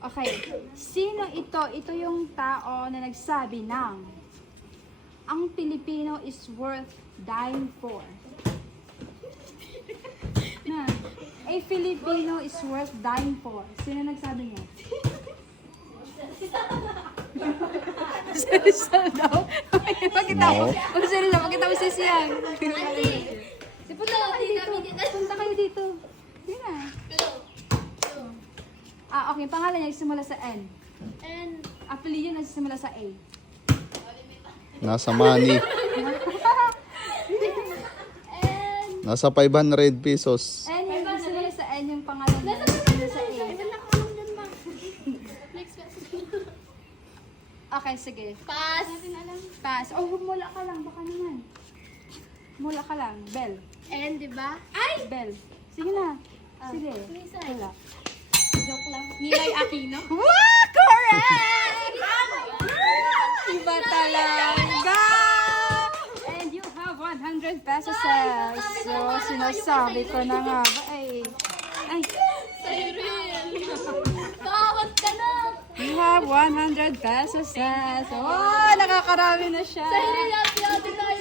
Okay. Sino ito? Ito yung tao na nagsabi ng ang Pilipino is worth dying for. Na, a Filipino is worth dying for. Sino nagsabi niya? Seryoso daw? Pakita mo. Oh, seryoso. Pakita mo si Sian. Si punta kayo dito. Punta kayo dito. Sige na. Okay. Pangalan niya nagsimula sa N. And Apelyido nagsimula sa A. Nasa money. Nasa 500 pesos. N yung nagsimula sa N yung pangalan niya nagsimula sa A. next question. Okay, sige. Pass. Pass. Oh, mula ka lang. Baka naman. Mula ka lang. Bell. And di ba? Bell. Sige na. Sige. Wala. Joke lang. Nilay Aquino. Wow! Correct! Iba talaga! And you have 100 pesos. So, sinasabi ko na nga ba ay... Ay, Kakot ka na. you have 100 pesos. Oh, nakakarami na siya. Sa hirap yata tayo